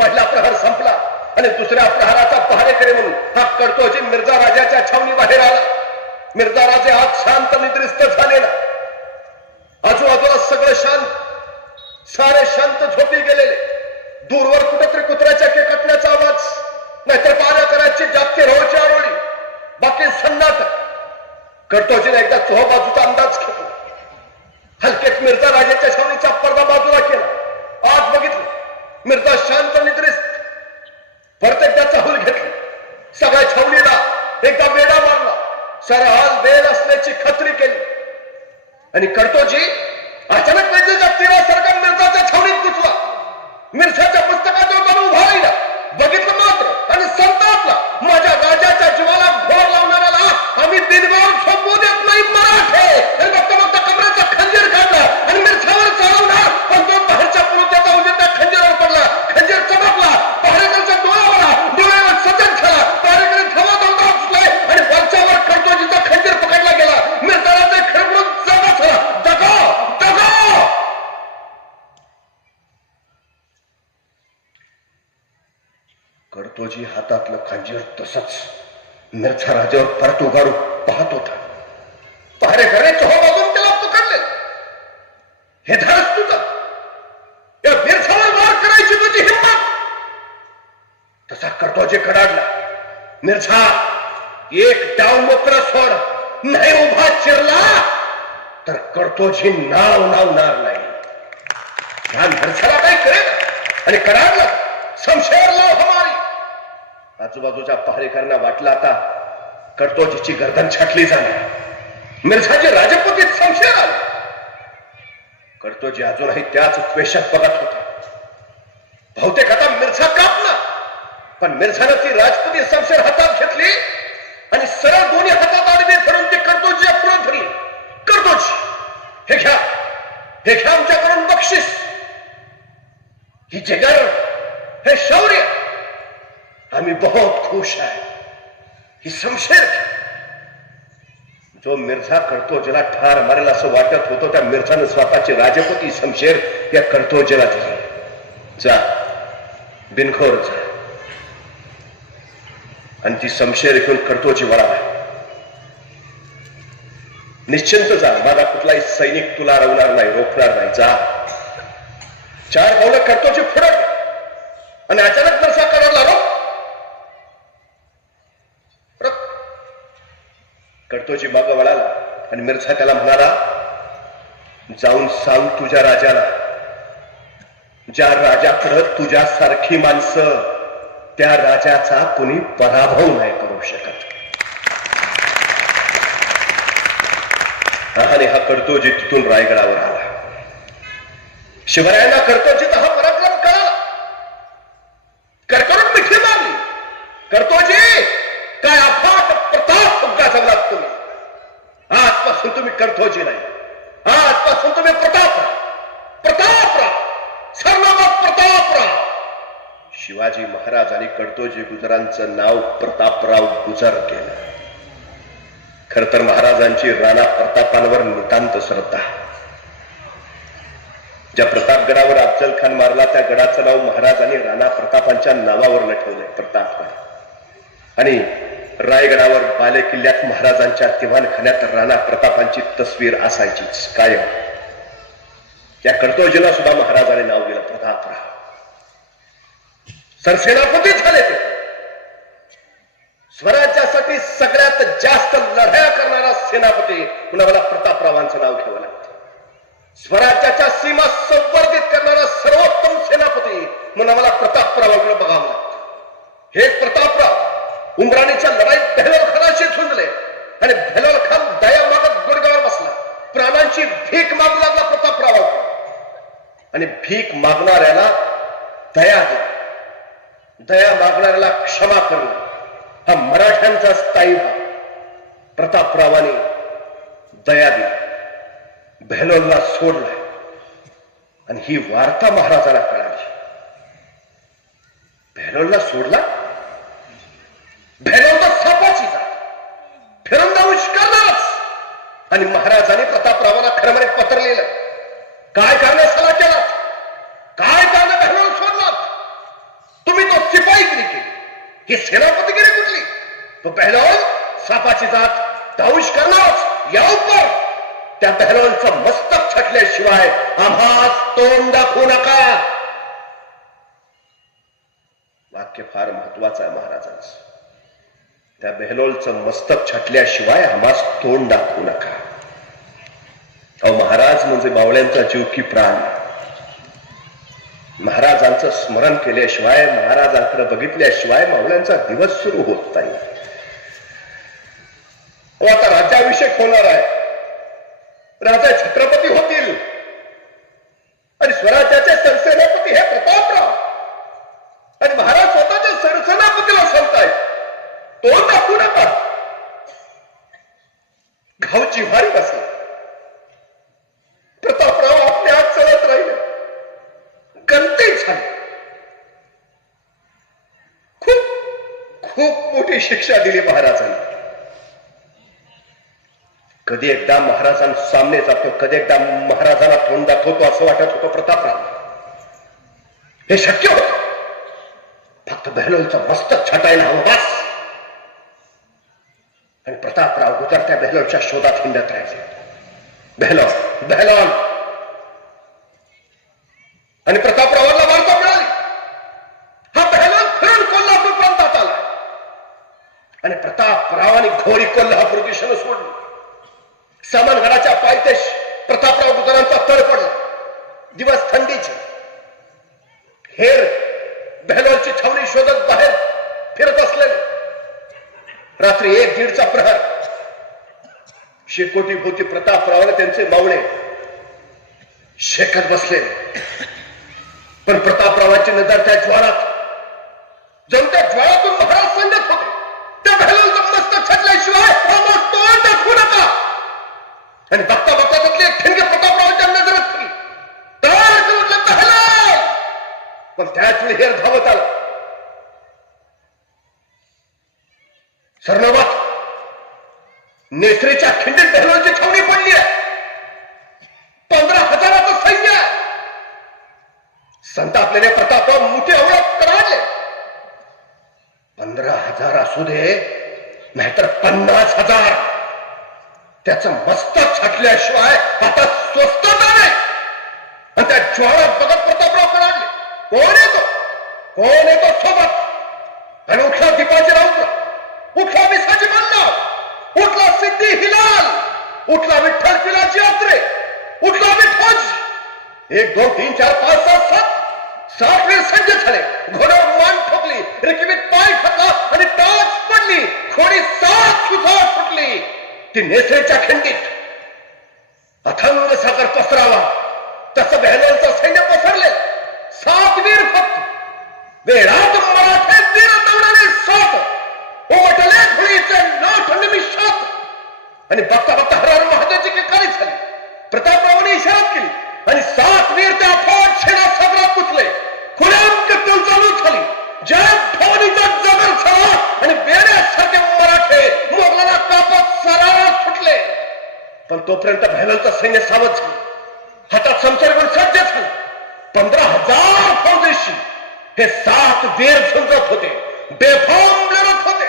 पहिला प्रहार संपला आणि दुसऱ्या प्रहाराचा पहारेकरी म्हणून हा कडतोजी मिर्झा राजाच्या छावणी बाहेर आला. मिर्झा राजे आज शांत निद्रिस्त झालेला. आजूबाजूला सगळं शांत, सारे शांत झोपी गेलेले. दूरवर कुठेतरी कुत्र्याच्या केकटण्याचा आवाज, नाहीतर पाण्या करायची जागती रोळची आरोळी, बाकी सन्नाट. कडतोजीने एकदा चोहोबाजूचा अंदाज घेतला. हलकेत मिर्झा राजाच्या छावणीचा पडदा बाजूला केला. आज बघितलं मिर्झा शांत निद्रिस्त. परत एकदा चाहूल घेतली. सगळ्या छावणीला एकदा वेडा मारला. सरहाल बेल असल्याची खात्री केली आणि कडतोजी अचानक वेजेच्या तीरासारखा मिर्झाच्या छावणीत घुसला. मिर्झाच्या पुस्तकाजवळ जाऊन उभा राहिला. बघितलं मात्र आणि संतापला. माझ्या राजाच्या जीवाला घोर लावणाऱ्याला आम्ही बिनगाव सोपवू देत नाही मराठे. बघता बघता कमरेचा खंजीर काढला आणि मिर्झावर चालवला. पण तो बाहेरच्या पुरुषाचा उजेड खंजीरावर पडला. खंजीर चमकला. पहारेकरच्या डोळ्यावर डोळ्यावर सजग झाला. पहारेकरी धावा धावता उठलाय आणि वरच्यावर कडतोजीचा खंजीर पकडला गेला. मिर्झाला खडबडून जागा झाला. दगा दगा. कडतोजी हातातलं खंजीर तसंच मिर्झा राजावर परत उगारून पाहत होता. पहारेकरी चोहोबाजून त्याला पकडले. हे धाडस तुझं, या मिर्झावर वार करायची तुझी हिंमत. तसा कडतोजी कडाडला. मिर्झा एक डाव मोकळं सोड, नाही उभा चिरला तर कडतोजी नाव नावणार नाही. ह्या मिर्झाला काय करेल आणि कडाडला. शमशेर लाव हमारी. आजूबाजूच्या पहारेकरांना वाटलं आता कडतोजीची गर्दन छाटली झाली. मिर्झाचे राजपुतीत शमशेर आले. कडतोजी अजूनही त्याच द्वेषात बघत होता. बहुतेक आता मिर्झा कापला. पण मिर्झानं ती राजपुती शमशेर हातात घेतली आणि सरळ दोन्ही हातात आडवे धरून ती कडतोजीच्या पुढे धरली. कडतोजी हे घ्या, हे घ्या आमच्याकडून बक्षीस. ही जिगर, हे शौर्य, आम्ही बहुत खुश आहे. ही शमशेर. जो मिर्झा कडतोजीला ठार मारेल असं वाटत होतं त्या मिर्झानं स्वतःची राजपुती शमशेर या कडतोजीला दिली. जा बिनखोर जा आणि ती शमशेर इथून कडतोजी वळाला. निश्चिंत जा, माझा कुठलाही सैनिक तुला रवणार नाही, रोखणार नाही. जा. 4 पावलं कडतोजी फुडत आणि अचानक मिर्झा करायला रो. कडतोजी मागं वळाला आणि मिर्झा त्याला म्हणाला, जाऊन सांग तुझ्या राजाला, ज्या राजाकडे तुझ्यासारखी माणसं, त्या राजाचा कुणी पराभव नाही करू शकत. आणि हा कडतोजी तिथून रायगडावर आला. शिवरायांना कडतोजीचा हा पराक्रम कळाला. करकरून मिठी मारली. कडतोजी काय अफाट प्रताप तुमचा जमलात तुम्ही. आजपासून तुम्ही कडतोजी नाही, आजपासून तुम्ही प्रतापराव. प्रतापराव, सर्वमत प्रतापराव. शिवाजी महाराज आणि कडतोजी गुजरांचं नाव प्रतापराव गुजर केलं. खर तर महाराजांची राणा प्रतापांवर नितांत श्रद्धा. ज्या प्रतापगडावर अफजल खान मारला त्या गडाचं नाव महाराजांनी राणा प्रतापांच्या नावावर ठेवलंय, प्रतापगड. आणि रायगडावर बाले किल्ल्यात महाराजांच्या दिवाणखान्यात राणा प्रतापांची तस्वीर असायचीच कायम. त्या कडतोजीला सुद्धा महाराजांनी नाव दिलं प्रतापराव. सरसेनापती झाले ते. स्वराज्यासाठी सगळ्यात जास्त लढाया करणारा सेनापती पुन्हा मला प्रतापरावांचं नाव घ्यावं लागतं. स्वराज्याच्या सीमा संवर्धित करणारा सर्वोत्तम सेनापती म्हणून मला प्रतापरावांकडे बघावं लागतं. हे प्रतापराव उमराणीच्या लढाईत बेहलोल खानाशी झुंजले आणि बेहलोल खान दया मागत गुडघ्यावर बसला. प्राणांची भीक मागू लागला प्रतापरावांकडे. आणि भीक मागणाऱ्याला दया दे, दया मागणाऱ्याला क्षमा करणं हा मराठ्यांचा स्थायी भाव. प्रतापरावांनी दया दिली, बेहलोलला सोडलाय आणि ही वार्ता महाराजांना कळाली. बेहलोलला सोडला. बेहलोल तर सापाची जात, फिरंदावूश करणारच. आणि महाराजांनी प्रतापरावांना खरं म्हणे पत्र लिहिलं. काय करणे सला केला, काय करणे बेहलोल सोडला. ही सेनापतीगिरी कुठली? तो पहलवान सापाची जात दाऊश करणारच या उपर त्या पहलवानचं मस्तक छटल्याशिवाय आम्हास तोंड दाखवू नका. वाक्य फार महत्वाचं आहे महाराजांचं. त्या बेहलोलचं मस्तक छटल्याशिवाय आम्हास तोंड दाखवू नका. अहो महाराज म्हणजे बावळ्यांचा जीव की प्राण. महाराजांचं स्मरण केल्याशिवाय महाराजांकडे बघितल्याशिवाय मावळ्यांचा दिवस सुरू होत नाही. आता राज्याभिषेक होणार आहे. राजा छत्रपती होतील आणि स्वराज्याचे सरसेनापती हे प्रतापराव आणि महाराज स्वतःच्या सरसेनापतीला सांगतायत तोंड दाखवू नका. गावची भारी बसला. प्रतापराव आपल्या हात चढत राहिले. गलती झाली. खूप खूप मोठी शिक्षा दिली महाराजांनी. कधी एकदा महाराजांसामने जातो, कधी एकदा महाराजांना तोंड दाखवतो असं वाटत होतं प्रतापराव. हे शक्य होतं. फक्त बेहलोलचं मस्तक छटायला हवं बस. आणि प्रतापराव उतरत्या बेहलोलच्या शोधात हिंडत राहिले. बेहलोल बेहलोल आणि प्रतापरावांना वार्ता मिळाली. हा बेहलोल फिरून कोल्हापूरपर्यंत आला आणि प्रतापरावांनी घोरी कोल्हापूर दिशेनं सोडली. सामनगडाच्या पायथ्याश प्रतापराव गुजरांचा तळ पडला. दिवस थंडीचे. हेर बेहलोलची छावणी शोधत बाहेर फिरत असलेले. रात्री 1-1:30चा प्रहर. शेकोटी भोवती प्रतापरावाने त्यांचे मावळे शेकत बसले. पण प्रतापरावांची नजर त्या ज्वाळात जणू त्या ज्वाळातून महाराज सांगत होते त्या बेहलोलचं मस्तक छटल्याशिवाय तोंड दाखवू नका. आणि बघता बघता त्यातले एक ठिणगे प्रतापरावांच्या नजरेत पडली. तयार करून बेहलोल. पण त्याच वेळी हेर धावत आला. सरनोबत नेसरीच्या खिंडीत बेहलोलची छावणी पडली आहे. 15,000चं सैन्य. संतापलेले प्रतापराव मोठे अवळत कराडले. 15,000 असू दे नाहीतर 50,000. त्याचं मस्तक छाटल्याशिवाय आता स्वस्त नाही. आणि त्या ज्वाळात बघत प्रतापराव कराडले. कोण येतो सोबत. आणि उठला दीपाजी राऊत, उठला विसाजी बन्ना, उठला सिद्धी हिलाल, उठला विठ्ठल पिलाजी यात्रे, उठला विठ्ठल. 1 2 3 4 5 6 7 7 वेळ सज्ज झाले. घोड्यावर मान ठोकली, रेखीवीत पाय ठोकला आणि टाच पडली. खोडी 7 सुद्धा सुटली. ती नेसरेच्या खिंडीत अथंग सागर पसरावा तसं बेहलोलचं सैन्य पसरले. 7 वीर फक्त. वेळात मराठे वीर दौडाने 7 उमटले धुळीचे नोट निमिषात. आणि बघता बघता हरार महादेवची किकारी झाली. प्रतापरावांनी इशारा केली आणि 7 वीर त्या अफाट सेना सागरात घुसले. खुल्याम कत्तल चालू झाली. जय भवानीचा जबर झाला आणि बेड्यासारखे मराठे मोगलाला कापत सरारात सुटले. पण तोपर्यंत बेहलोलचं सैन्य सावध झालं. हातात समशेर घेऊन सज्ज झालं. 15,000 फौजेशी हे 7 वीर झुंजत होते, बेफाम लढत होते.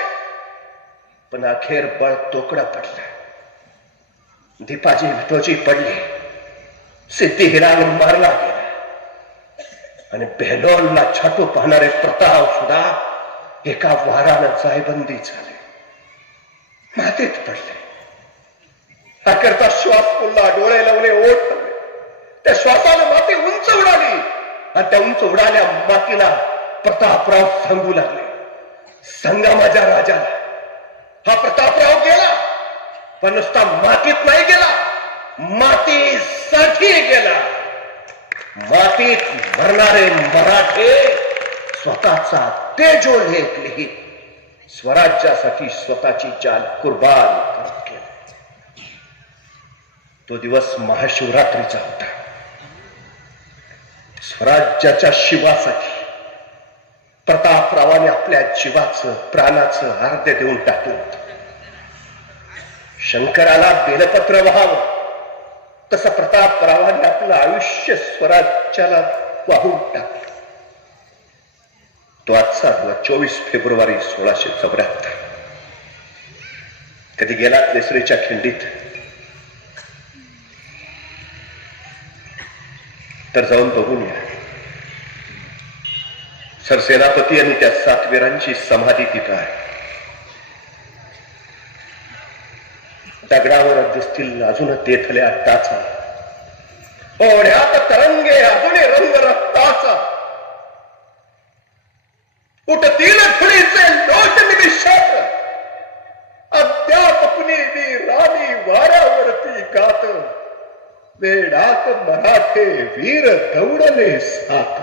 पण अखेर बळ तोकडा पडला. दीपाजी विठोजी पडले. सिद्धी हिलाल मारला गेला. आणि बेहलोलला छाटू पाहणारे प्रताप सुद्धा एका वारानं जायबंदी झाले, मातीत पडले. अखेरचा श्वास पुन्हा डोळे लावले, ओठ लावले. त्या श्वासानं माती उंच उडाली आणि त्या उंच उडाल्या मातीला प्रतापराव सांगू लागले, सांगा माझ्या राजाला हा प्रतापराव गेला पण नुसता मातीत नाही गेला, मातीसाठी गेला. मातीत मरणारे मराठे स्वतःचा तेजोल्लेख लिहित स्वराज्यासाठी स्वतःची जान कुर्बान करत गेले. तो दिवस महाशिवरात्रीचा होता. स्वराज्याच्या शिवासाठी प्रतापरावाने आपल्या जीवाचं प्राणाचं अर्ध्य देऊन टाकलं. शंकराला बेलपत्र व्हावं तसं प्रतापरावाने आपलं आयुष्य स्वराज्याला वाहून टाकलं. तो आजचा झाला 24 फेब्रुवारी 1674. कधी गेलात नेसरीच्या खिंडीत तर जाऊन बघून या. सरसेनापती आणि त्या 7 वीरांची समाधी तिथं आहे. दगडावर दिसतील अजून तेथल्या टाचा, ओढ्यात तरंगे अजून रंग रक्ताचा, उठतील फुलीचे लोट निमिषात, अद्याप कुणी वीरानी वाऱ्यावरती गात, वेडात मराठे वीर दौडले साथ.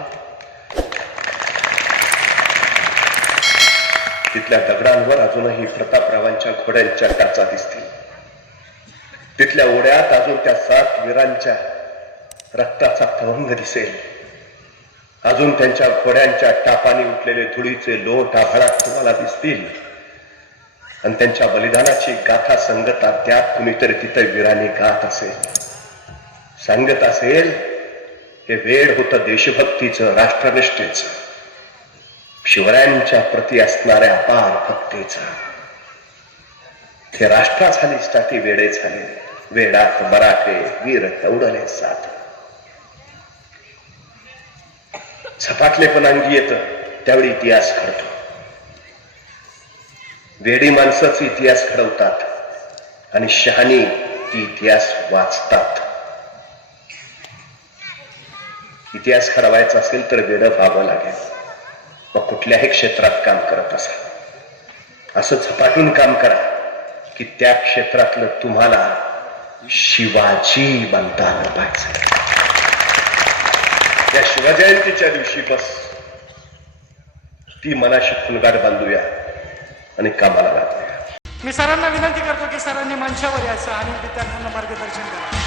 तिथल्या दगडांवर अजूनही प्रतापरावांच्या घोड्यांच्या टाचा दिसतील. तिथल्या ओढ्यात अजून त्या 7 वीरांच्या रक्ताचा तवंग दिसेल. अजून त्यांच्या घोड्यांच्या टापाने उठलेले धुळीचे लोट आभाळात तुम्हाला दिसतील. आणि त्यांच्या बलिदानाची गाथा संगत अद्याप कुणीतरी तिथे वीराने गात असेल, सांगत असेल. हे वेड होतं देशभक्तीचं, राष्ट्रनिष्ठेचं, शिवरायांच्या प्रती असणाऱ्या अपार भक्तीचं. हे राष्ट्रासाठी वेडे झाले, वेडात मराठे वीर दौडले साथ. झपाटले पण अंगी येतं त्यावेळी इतिहास घडतो. वेडी माणसंच इतिहास घडवतात आणि शहाणी ती इतिहास वाचतात. इतिहास घडवायचा असेल तर वेड व्हावं लागेल. मग कुठल्याही क्षेत्रात काम करत असाल असं झपाटून काम करा की त्या क्षेत्रातलं तुम्हाला शिवाजी बनता आलं पाहिजे. या शिवजयंतीच्या दिवशी बस ती मनाशी फुलगार बांधूया आणि कामाला लागूया. मी सरांना विनंती करतो की सरांनी मंचावर यायचं आणि विद्यार्थ्यांना मार्गदर्शन करावं.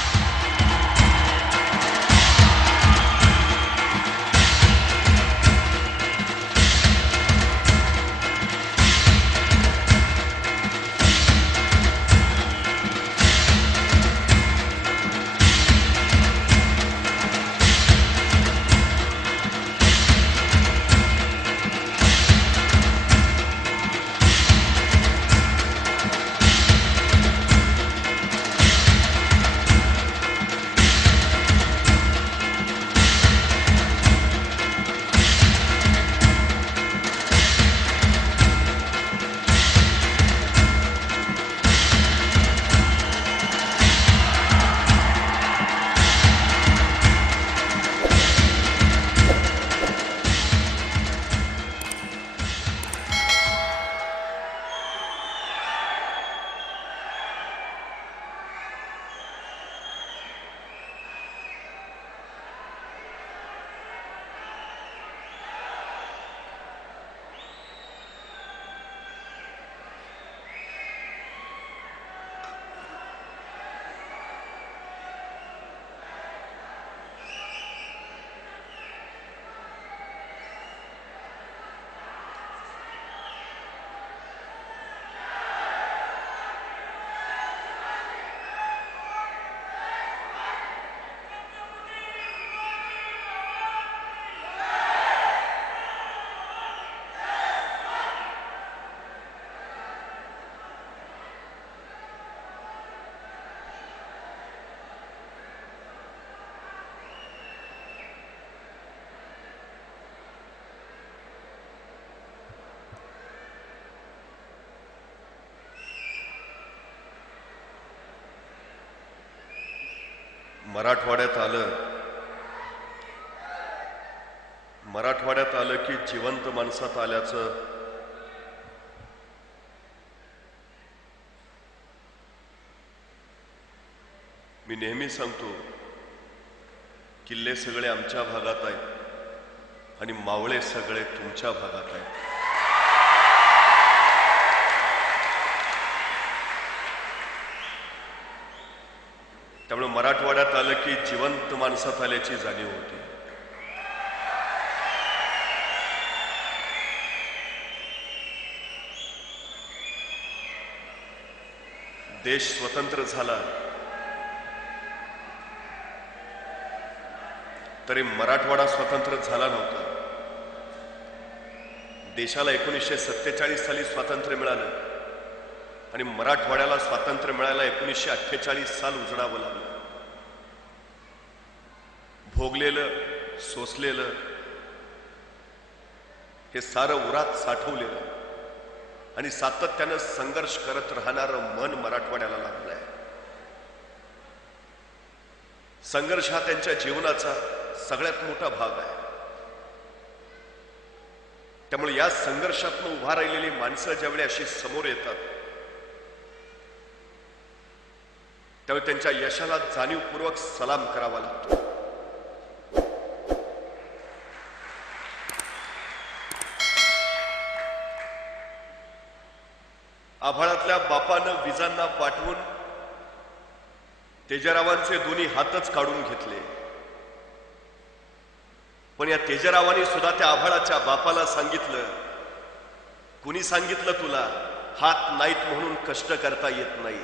मराठवाड्यात आलं की जिवंत माणसात आल्याचं मी नेहमी सांगतो. किल्ले सगळे आमच्या भागात आहेत आणि मावळे सगळे तुमच्या भागात आहेत. त्यामुळे मराठवाड्यात आलं की जिवंत माणसात आल्याची जाणीव होती. देश स्वतंत्र झाला तरी मराठवाडा स्वतंत्र झाला नव्हता. देशाला 1947 साली स्वातंत्र्य मिळालं आणि मराठवाड्याला स्वातंत्र्य मिळायला 1948 साल उजडावं लागलं. भोगलेलं, सोसलेलं हे सारं उरात साठवलेलं आणि सातत्यानं संघर्ष करत राहणारं मन मराठवाड्याला लागलंय. संघर्ष हा त्यांच्या जीवनाचा सगळ्यात मोठा भाग आहे. त्यामुळे या संघर्षातून उभा राहिलेली माणसं ज्यावेळी अशी समोर येतात त्यावेळी त्यांच्या यशाला जाणीवपूर्वक सलाम करावा लागतो. आभाळातल्या बापानं विजांना पाठवून तेजरावांचे दोन्ही हातच काढून घेतले, पण या तेजरावांनी सुद्धा त्या आभाळाच्या बापाला सांगितलं, कुणी सांगितलं तुला हात नाहीत म्हणून कष्ट करता येत नाही.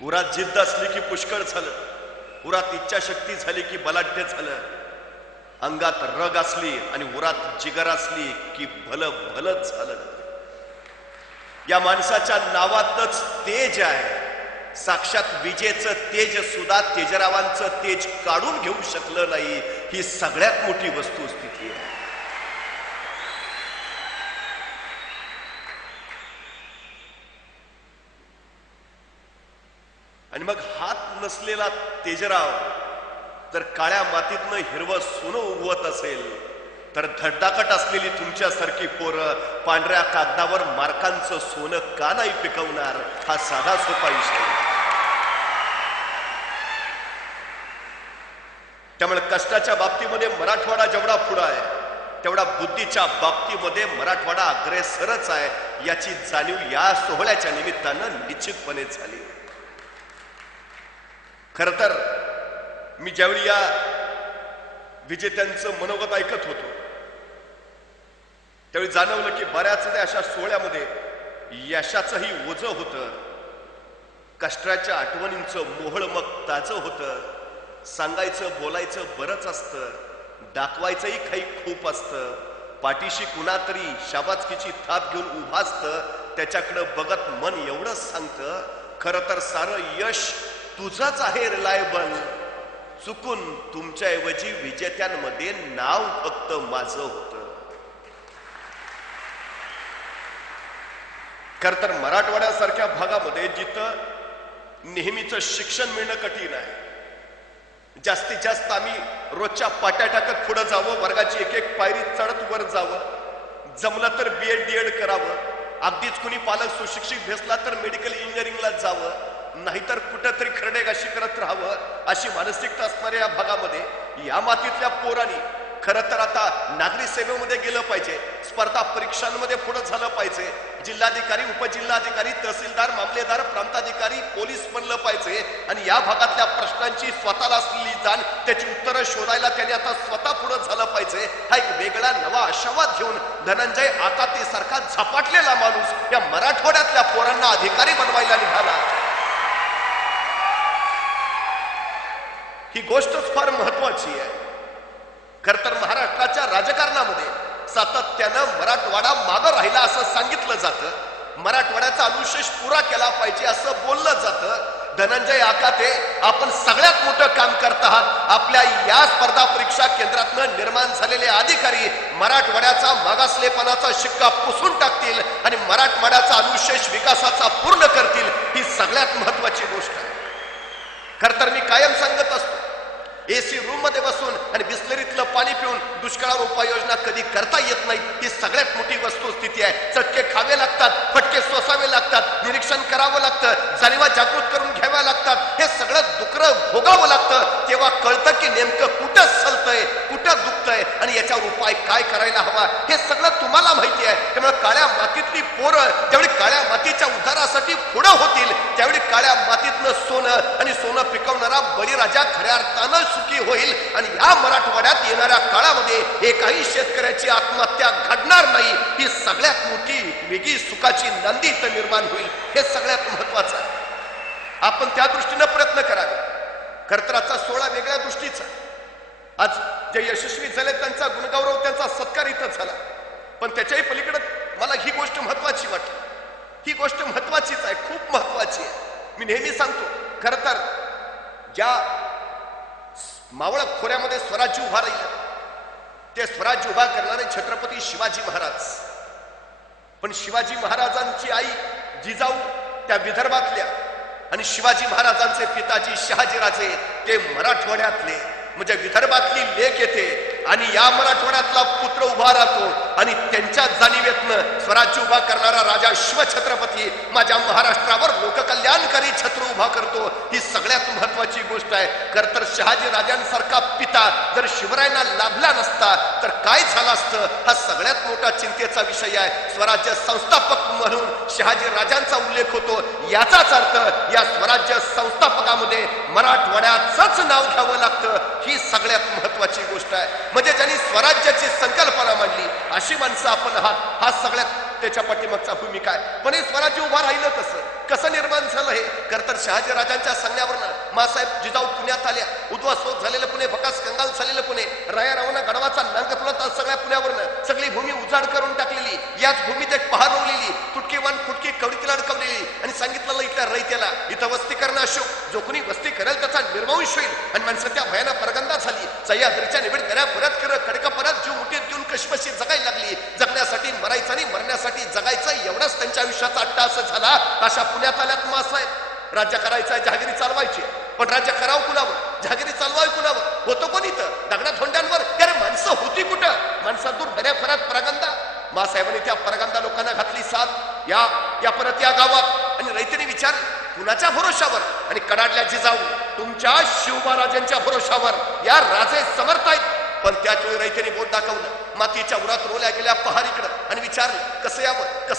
उरात जिद्द असली की पुष्कळ झालं, उरात इच्छाशक्ती झाली की बलाढ्य झालं, अंगात रग असली आणि उरात जिगर असली की भलं भलंच झालं. या माणसाच्या नावातच तेज आहे. साक्षात विजेचं तेज सुद्धा तेजरावांचं तेज काढून घेऊ शकलं नाही. ही सगळ्यात मोठी वस्तुस्थिती आहे. आणि मग हात नसलेला तेजराव जर काळ्या मातीतनं हिरवं सोनं उगवत असेल तर धडधाकट असलेली तुमच्यासारखी पोरं पांढऱ्या कागदावर मार्कांचं सोनं का नाही पिकवणार? हा साधा सोपा विषय. त्यामुळे कष्टाच्या बाबतीमध्ये मराठवाडा जेवढा पुढा आहे तेवढा बुद्धीच्या बाबतीमध्ये मराठवाडा अग्रेसरच आहे. याची जाणीव या सोहळ्याच्या निमित्तानं निश्चितपणे झाली. खर तर मी ज्यावेळी या विजेत्यांचं मनोगत ऐकत होतो त्यावेळी जाणवलं की बऱ्याचदा अशा सोहळ्यामध्ये यशाचंही ओझं होतं, कष्टाच्या आठवणींचं मोहळ मग ताजं होतं. सांगायचं बोलायचं बरंच असतं, दाखवायचंही काही खूप असतं. पाठीशी कुणातरी शाबासकीची थाप घेऊन उभा असतं, त्याच्याकडं बघत मन एवढंच सांगतं, खरं तर सारं यश तुझंच आहे रिलायबल. चुकून तुमच्याऐवजी विजेत्यांमध्ये नाव फक्त माझं होतं. खरं तर मराठवाड्यासारख्या भागामध्ये जिथं नेहमीच शिक्षण मिळणं कठीण आहे, जास्तीत जास्त आम्ही रोजच्या पाट्या टाकत पुढे जावं, वर्गाची एक एक पायरी चढत वर जावं, जमलं तर BEd DEd करावं, अगदीच कुणी पालक सुशिक्षित भेसला तर मेडिकल इंजिनिअरिंगला जावं, नाहीतर कुठंतरी खरडेगाशी करत राहावं, अशी मानसिकता असणाऱ्या या भागामध्ये या मातीतल्या पोरांनी खरं तर आता नागरी सेवेमध्ये गेलं पाहिजे, स्पर्धा परीक्षांमध्ये पुढे झालं पाहिजे, जिल्हाधिकारी, उपजिल्हाधिकारी, तहसीलदार, मामलेदार, प्रांताधिकारी, पोलीस बनलं पाहिजे. आणि या भागातल्या प्रश्नांची स्वतःला असलेली जाण, त्याची उत्तरं शोधायला त्यांनी आता स्वतः पुढे झालं पाहिजे. हा एक वेगळा नवा आशावाद घेऊन धनंजय आकाते सारखा झपाटलेला माणूस या मराठवाड्यातल्या पोरांना अधिकारी बनवायला निघाला. ही गोष्टच फार महत्वाची आहे. खर तर महाराष्ट्राच्या राजकारणामध्ये सातत्यानं मराठवाडा मागं राहिला असं सांगितलं जातं, मराठवाड्याचा अनुशेष पुरा केला पाहिजे असं बोललं जातं. धनंजय आकाते, आपण सगळ्यात मोठं काम करत आहात. आपल्या या स्पर्धा परीक्षा केंद्रातनं निर्माण झालेले अधिकारी मराठवाड्याचा मागासलेपणाचा शिक्का पुसून टाकतील आणि मराठवाड्याचा अनुशेष विकासाचा पूर्ण करतील. ही सगळ्यात महत्वाची गोष्ट आहे. खर तर मी कायम सांगत असतो, AC रूम मध्ये बसून आणि बिस्लरीतलं पाणी पिऊन दुष्काळावर उपाययोजना कधी करता येत नाही. ही सगळ्यात मोठी वस्तुस्थिती आहे. चटके खावे लागतात, फटके सोसावे लागतात, निरीक्षण करावं लागतं, जाणीवा जागृत करून घ्याव्या लागतात. हे सगळं दुःखर भोगावं लागतं. तेव्हा कळतं की नेमकं कुठं सलतंय, कुठं दुखतंय आणि याच्यावर उपाय काय करायला हवा. हे सगळं तुम्हाला माहिती आहे. त्यामुळे काळ्या मातीतली पोरं ज्यावेळी काळ्या मातीच्या उद्धारासाठी पुढं होतील त्यावेळी काळ्या मातीतलं सोनं आणि सोनं पिकवणारा बळीराजा खऱ्या अर्थानं सुखी होईल. आणि या मराठवाड्यात येणाऱ्या काळामध्ये एकाही शेतकऱ्याची आत्महत्या घडणार नाही. ही सगळ्यात मोठी वेगळी सुखाची नांदी इथं निर्माण होईल. हे सगळ्यात महत्वाचं आहे. आपण त्या दृष्टीनं प्रयत्न करावे. खरं तर आजचा सोहळा वेगळ्या दृष्टीचा. आज जे यशस्वी झाले त्यांचा गुणगौरव, त्यांचा सत्कार इथं झाला. पण त्याच्याही पलीकडे मला ही गोष्ट महत्वाची वाटली. ही गोष्ट महत्वाचीच आहे, खूप महत्वाची आहे. मी नेहमी सांगतो, खरं तर ज्या मावळ खोऱ्यामध्ये स्वराज्य उभा राहिलं ते स्वराज्य उभा करणारे छत्रपती शिवाजी महाराज. पण शिवाजी महाराजांची आई जिजाऊ त्या विदर्भातल्या आणि शिवाजी महाराजांचे पिताजी शहाजीराजे ते मराठवाड्यातले, म्हणजे विदर्भातली लेक येते आणि या मराठवाड्यातला पुत्र उभा राहतो आणि त्यांच्या जाणीवेतनं स्वराज्य उभा करणारा राजा शिवछत्रपती माझ्या महाराष्ट्रावर लोककल्याणकारी छत्र उभा करतो. ही सगळ्यात महत्वाची गोष्ट आहे. खर तर शहाजी राजांसारखा पिता जर शिवरायांना लाभला नसता तर काय झालं असतं, हा सगळ्यात मोठा चिंतेचा विषय आहे. स्वराज्य संस्थापक म्हणून शहाजी राजांचा उल्लेख होतो. याचाच अर्थ या स्वराज्य संस्थापकामध्ये मराठवाड्याचंच नाव घ्यावं लागतं. ही सगळ्यात महत्वाची गोष्ट आहे. म्हणजे ज्यांनी स्वराज्याची संकल्पना मांडली अशी माणसं आपण आहात. हा सगळ्यात त्याच्या पाठीमागचा भूमिका आहे. पण हे स्वराज्य उभा राहिलं कसं निर्माण झालं हे? खरं तर शहाजी राजांच्या सांगण्यावरनं मासाहेब जिजाऊ पुण्यात आल्या. उद्वासोत झालेलं पुणे, भकास कंगाल झालेलं पुणे, राया रावणा गडवाचा नांग फुलत सगळ्या पुण्यावरनं सगळी भूमी उजाड करून टाकलेली. याच भूमीत एक पहार रोवलेली, तुटकीवान फुटकी कवडीतीला अडकवलेली आणि सांगितलेलं इथल्या रयतेला इथं वस्ती करणं अशोक, जो कोणी वस्ती करेल त्याचा निर्वंश होईल. आणि माणसं त्या भयानं परगंदा झाली. सह्याद्रीच्या निबिड दऱ्या परत करत खडका परत जीव मुठीत घेऊन कशीबशी जगायला लागली. जगण्यासाठी मरायचं आणि मरण्यासाठी जगायचं, एवढाच त्यांच्या आयुष्याचा अट्टाहास झाला. अशा पुण्यात आल्यात मासाहेब. राज्य करायचं, जहागिरी चालवायची, पण राज्य करावं कुणावर, जहागिरी चालवावी कुणावर? होतो कोण इथं दगडा धोंड्यांवर? अरे माणसं होती कुठं? माणसातून बऱ्या फरात परगंदा. मासाहेबांनी त्या परगंदा लोकांना घातली साथ. या परत या गावात आणि रयतेने विचारले कुणाच्या भरोशावर? आणि कडाडल्या जिजाऊ तुमच्या शिवबाराजांच्या भरोशावर. या राजे समर्थ आहेत. पण त्याच वेळी रयतेने बोट दाखवलं मातीच्या उरात रोल्या गेल्या पहारीकडं आणि विचारलं कसं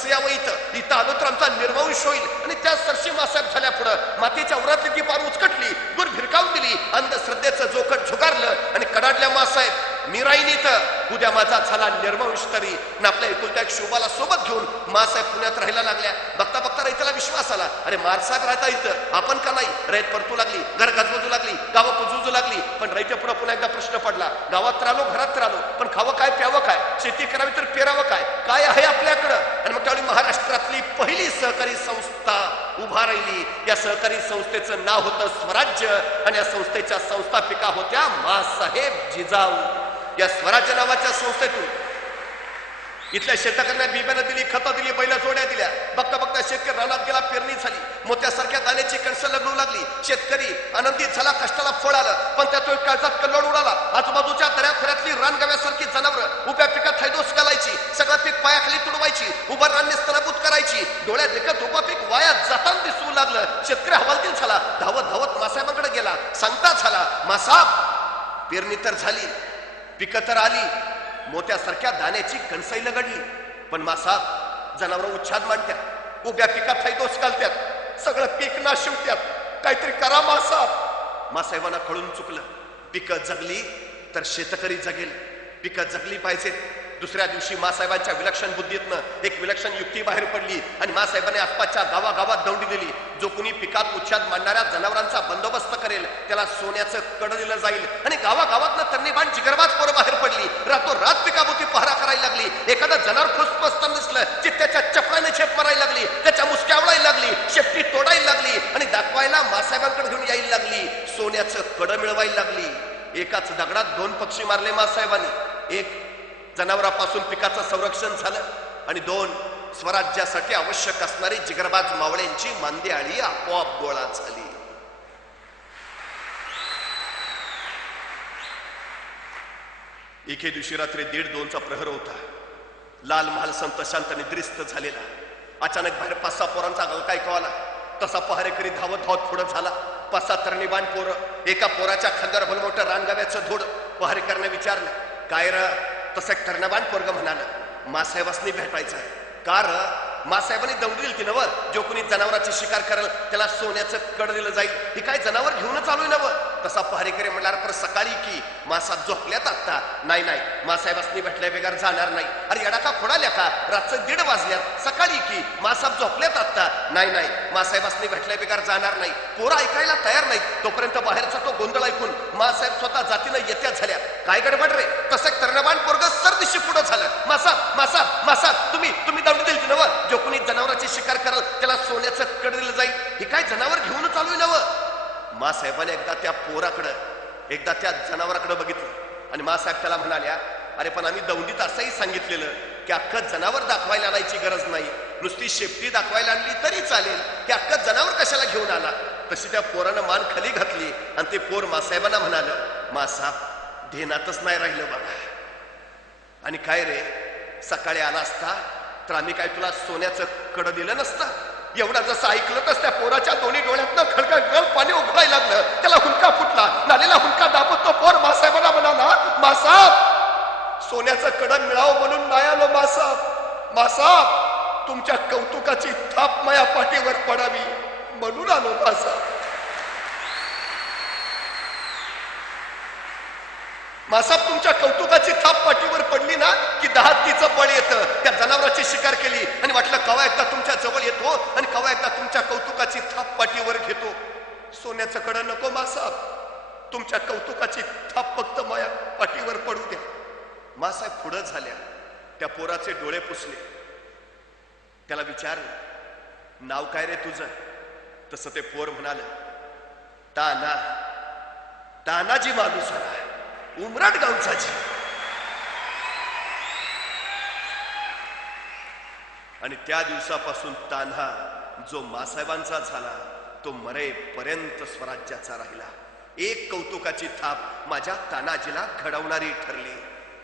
यावं इथं आलो तर आमचा निर्वंश होईल. आणि त्या सरशी मासाहेब झाल्या पुढं मातीच्या उरातली ती पार उचकटली, दूर भिरकावून दिली, अंधश्रद्धेचं जोखट झुगारलं आणि कडाडल्या मासाहेब मी राहीन इथं, उद्या माझा झाला निर्वंश तरी. आणि आपल्या एकुलत्या एक शोभाला सोबत घेऊन मासाहेब पुण्यात राहायला लागल्या. बघता बघता रयतेला विश्वास आला, अरे मारसाहेब राहता इथं, आपण का नाही? रयत परतू लागली, घर गजबजू लागली, गावं कुजूजू लागली. पण रयते पुन्हा एकदा प्रश्न पडला, गावात राहिलो, घरात राहिलो, पण खावं काय, प्यावं काय, शेती करावी तर पेरावं काय, काय आहे आपल्याकडं? आणि मग त्यावेळी महाराष्ट्रातली पहिली सहकारी संस्था उभा राहिली. या सहकारी संस्थेचं नाव होतं स्वराज्य आणि या संस्थेच्या संस्थापिका होत्या मासाहेब जिजाऊ. या स्वराज्य नावाच्या संस्थेतून इथल्या शेतकऱ्यांना बिब्यानं दिली, खतं दिली, बैला जोड्या दिल्या. बघता बघता शेतकरी रानात गेला, पेरणी झाली, मोत्यासारख्या दाण्याची कणसं लगडू लागली. शेतकरी आनंदित झाला, कष्टाला फळ आलं. पण त्यात काळजात कल्लोळ उडाला. आजूबाजूच्या दऱ्याखोऱ्यातली रानगव्यासारखी जनावरं उभ्या पिकात हैदोस घालायची, सगळं पीक पायाखाली तुडवायची, उभं रान स्तनाभूत करायची. डोळ्यात देखत उभं पीक वाया जाताना दिसू लागलं. शेतकरी हवालदिल झाला, धावत धावत मासाहेबांकडे गेला. सांगता झाला, मासाहेब पेरणी तर झाली, पिकं तर आली, मोत्यासारख्या दाण्याची कणसई लगडली, पण मासाहेब जनावर उच्छाद मांडत्यात, उभ्या पिकात हैदोस घालत्यात, सगळं पीक नाशिवत्यात, काहीतरी करा मासाहेब. मासाहेबांना कळून चुकलं. पिकं जगली तर शेतकरी जगेल, पिकं जगली पाहिजेत. दुसऱ्या दिवशी मासाहेबांच्या विलक्षण बुद्धीतनं एक विलक्षण युक्ती बाहेर पडली आणि मासाहेबांनी आसपासच्या गावागावात दौंडी दिली. जो कुणी पिकात उच्छाद मांडणाऱ्या जनावरांचा बंदोबस्त करेल त्याला सोन्याचं कड दिलं जाईल. आणि गावागावातनं तरणीबाण जिगरबाज पोरं बाहेर पडली. रातोरात पिकाभोवती पहारा करायला लागली. एखादं जनावर खुसपसताना दिसलं की त्याच्या चपलाने छेप मारायला लागली, त्याच्या मुसक्या आवळायला लागली, शेपटी तोडायला लागली आणि दाखवायला मासाहेबांकडे घेऊन यायला लागली. सोन्याचं कड मिळवायला लागली. एकाच दगडात दोन पक्षी मारले मासाहेबांनी. एक जनावरापासून पिकाचं संरक्षण झालं आणि दोन स्वराज्यासाठी आवश्यक असणारी जिगरबाज मावळ्यांची मांदियाळी आपोआप गोळा झाली. एके दिवशी रात्री 1:30-2चा प्रहर होता. लाल महाल संत शांत निद्रिस्त झालेला. अचानक बाहेर 5-6 पोरांचा गळका ऐकू आला. तसा पहारेकरी धावत धावत पुढे झाला. 5-6 तरणीबाण पोरं, एका पोराच्या खांद्यावर भलमोठं रानगाव्याचं धूड. पहारेकरने विचारलं, काय र? तसं एक तरणबाण पोरग म्हणाल, मासाहेबांनी भेटायचं आहे. कार मासाहेबांनी दौंडी दिली की नवं, जो कोणी जनावराची शिकार करेल त्याला सोन्याचं कड दिलं जाईल. ही काय जनावर घेऊनच आलोय नवं? तसा पहारेकरी म्हणणार पर सकाळी की मासाहेब झोपल्यात आता. नाही नाही, मासाहेबांनी भेटल्या बेगार जाणार नाही. अरे येडा का फोडाल्या का, रातचं 1:30 वाजल्यात. सकाळी की मासाहेब झोपल्यात आता. नाही नाही, मासाहेबांनी भेटल्या बेगार जाणार नाही. पोरं ऐकायला तयार नाही. तोपर्यंत बाहेरचा तो गोंधळ ऐकून मासाहेब स्वतः जातीनं येत्या झाल्या. काय गडबड रे, तसं एक तरणबाण पोरग सरदिशी पुढं झालं. मासाहेब मासाहेब मासाहेब, तुम्ही दंड दिली नवं. जो कोणी जनावरांची शिकार करल त्याला सोन्याचं कड दिलं जाईल. हे काय जनावर घेऊन चालू आहे नवं. मासाहेबाने एकदा त्या पोराकडं, एकदा त्या जनावराकडे बघितलं आणि मासाहेब त्याला म्हणाल्या, अरे पण आम्ही दौंडीत असंही सांगितलेलं की अख्खं जनावर दाखवायला आणायची गरज नाही, नुसती शेपटी दाखवायला आणली तरी चालेल. की अख्खं जनावर कशाला घेऊन आला. तशी त्या पोरानं मान खाली घातली आणि ते पोर मासाहेबांना म्हणालं, मासाहेब ध्येनातच नाही राहिलं बघा. आणि काय रे, सकाळी आला असता तर आम्ही काय तुला सोन्याचं कड दिलं नसतं. एवढा जसं ऐकलं तस त्या पोराच्या दोन्ही डोळ्यातनं खळखळ पाणी उघडायला लागलं. त्याला हुंका फुटला. नालेला हुंका दाबत तो पोर मासाहेबांना म्हणाला, मासाहेब सोन्याचं कडं मिळावं म्हणून नाही आलो मासाहेब. मासाहेब तुमच्या कौतुकाची थाप माया पाठीवर पडावी म्हणून आलो मासाहेब. मासाहेब तुमच्या कौतुकाची थाप पाठीवर पडली ना की 10 हत्तीचं बळ येतं. त्या जनावराची शिकार केली आणि वाटलं कवा एकदा तुमच्या जवळ येतो आणि कवा एकदा तुमच्या कौतुकाची थाप पाठीवर घेतो. सोन्याचं कडं नको मासाहेब, तुमच्या कौतुकाची थाप फक्त माया पाठीवर पडू द्या. मासाहेब पुढं झाल्या. त्या पोराचे डोळे पुसले. त्याला विचारलं, नाव काय रे तुझं. तसं ते पोर म्हणाल, ताना. तानाजी माणूस आला, उमराट गावचा जी. आणि त्या दिवसापासून तान्हा जो मासाहेबांचा झाला तो मरेपर्यंत स्वराज्याचा राहिला. एक कौतुकाची थाप माझ्या तानाजीला घडवणारी ठरली.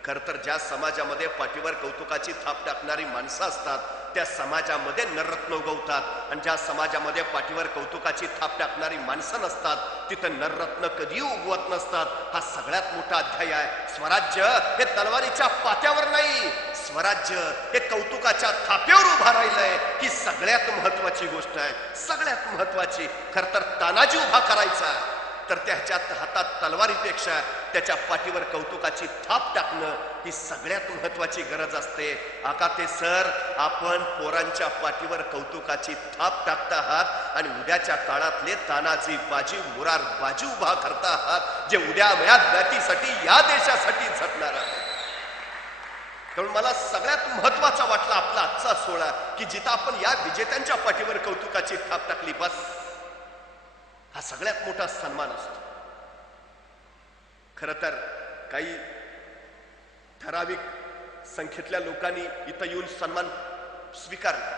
खर तर ज्या समाजामध्ये पाठीवर कौतुकाची थाप टाकणारी माणसं असतात त्या समाजामध्ये नररत्न उगवतात आणि ज्या समाजामध्ये पाठीवर कौतुकाची थाप टाकणारी माणसं नसतात तिथं नररत्न कधी उगवत नसतात. हा सगळ्यात मोठा अध्याय आहे. स्वराज्य हे तलवारीच्या पात्यावर नाही, स्वराज्य हे कौतुकाच्या थाप्यावर उभा राहिलंय. ही सगळ्यात महत्वाची गोष्ट आहे, सगळ्यात महत्वाची. खर तर तानाजी उभा करायचा तर त्याच्या हातात तलवारीपेक्षा त्याच्या पाठीवर कौतुकाची थाप टाकणं ही सगळ्यात महत्वाची गरज असते. आकाते सर, आपण पोरांच्या पाठीवर कौतुकाची थाप टाकता आहात आणि उद्याच्या काळातले तानाजी बाजी मुरार बाजी उभा करता आहात जे उद्या या जातीसाठी या देशासाठी झटणार आहे. त्यामुळे मला सगळ्यात महत्वाचा वाटला आपला आजचा सोहळा की जिथं आपण या विजेत्यांच्या पाठीवर कौतुकाची थाप टाकली, बस हा सगळ्यात मोठा सन्मान असतो. खरं तर काही ठराविक संख्येतल्या लोकांनी इथं येऊन सन्मान स्वीकारला,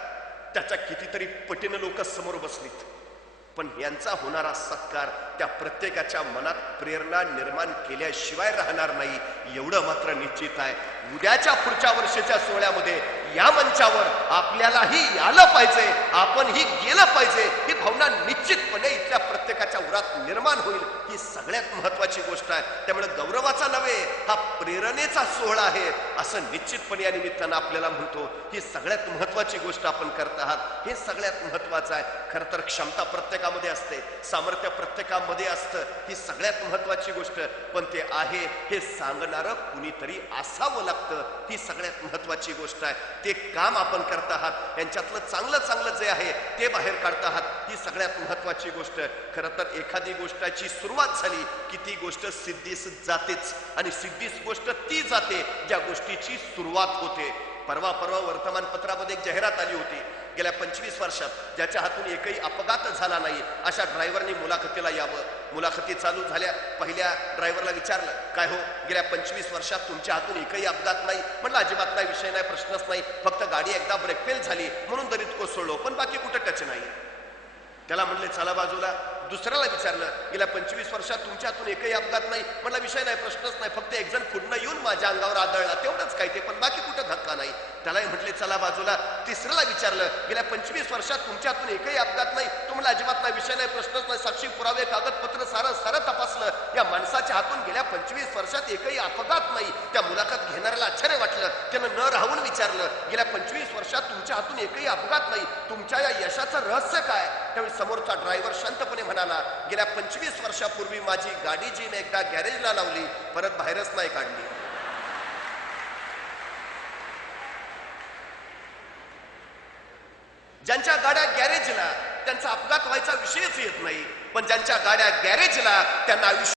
त्याच्या कितीतरी पटीनं लोक समोर बसलीत. पण यांचा होणारा सत्कार त्या प्रत्येकाच्या मनात प्रेरणा निर्माण केल्याशिवाय राहणार नाही एवढं मात्र निश्चित आहे. उद्याच्या पुढच्या वर्षाच्या सोहळ्यामध्ये या मंचावर आपल्यालाही आलं पाहिजे, आपणही गेलं पाहिजे ही भावना निश्चितपणे इथल्या प्रत्येकाच्या उरात निर्माण होईल. ही सगळ्यात महत्वाची गोष्ट आहे. त्यामुळे गौरवाचा नव्हे हा प्रेरणेचा सोहळा आहे असं निश्चितपणे या निमित्तानं आपल्याला म्हणतो. ही सगळ्यात महत्वाची गोष्ट आपण करत आहात, हे सगळ्यात महत्वाचं आहे. खरं तर क्षमता प्रत्येकामध्ये असते, सामर्थ्य प्रत्येकामध्ये असतं, ही सगळ्यात महत्वाची गोष्ट. पण ते आहे हे सांगणारं कुणीतरी असावं लागतं, ही सगळ्यात महत्वाची गोष्ट आहे. ते काम आपण करत आहात, यांच्यातलं चांगलं चांगलं जे आहे ते बाहेर काढत आहात, ही सगळ्यात महत्वाची गोष्ट. खरं तर एखादी गोष्टाची सुरुवात झाली की ती गोष्ट सिद्धीस जातेच आणि सिद्धीस गोष्ट ती जाते ज्या गोष्टीची सुरुवात होते. परवा वर्तमानपत्रामध्ये एक जाहिरात आली होती. गेल्या 25 वर्षात ज्याच्या हातून एकही अपघात झाला नाही अशा ड्रायव्हरनी मुलाखतीला यावं. मुलाखती चालू झाल्या, पहिल्या ड्रायव्हरला विचारलं, काय हो गेल्या 25 वर्षात तुमच्या हातून एकही अपघात नाही. म्हटलं अजिबात नाही, विषय नाही, प्रश्नच नाही, फक्त गाडी एकदा ब्रेक फेल झाली म्हणून दरीत कोसळलो, पण बाकी कुठं टच नाही. त्याला म्हणले चला बाजूला. दुसऱ्याला विचारलं, गेल्या 25 वर्षात तुमच्या हातून एकही अपघात नाही. म्हटलं विषय नाही, प्रश्नच नाही, फक्त एक जण पुढनं येऊन माझ्या अंगावर आदळला तेवढंच काय ते, पण बाकी कुठं धक्का नाही. त्यालाही म्हटले चला बाजूला. तिसऱ्याला विचारलं, गेल्या 25 वर्षात तुमच्या हातून एकही अपघात नाही. तुम्हाला अजिबात नाही, विषय नाही, प्रश्नच नाही, साक्षी पुरावे कागदपत्र सारं तपासलं. या माणसाच्या हातून गेल्या 25 वर्षात एकही अपघात नाही. त्या मुलाखत घेणाऱ्याला आश्चर्य वाटलं. त्यानं न राहून विचारलं, गेल्या 25 वर्षात तुमच्या हातून एकही अपघात नाही, तुमच्या या यशाचं रहस्य काय? त्यावेळी समोरचा ड्रायव्हर शांतपणे म्हणाला, गेल्या 25 वर्षापूर्वी माझी गाडी जी मी एकदा गॅरेजला लावली, परत बाहेरच नाही काढली. ज्यांच्या गाड्या गॅरेजला त्यांचा अपघात व्हायचा विषयच येत नाही, पण ज्यांच्या गाड्या गॅरेजला त्यांना आयुष्य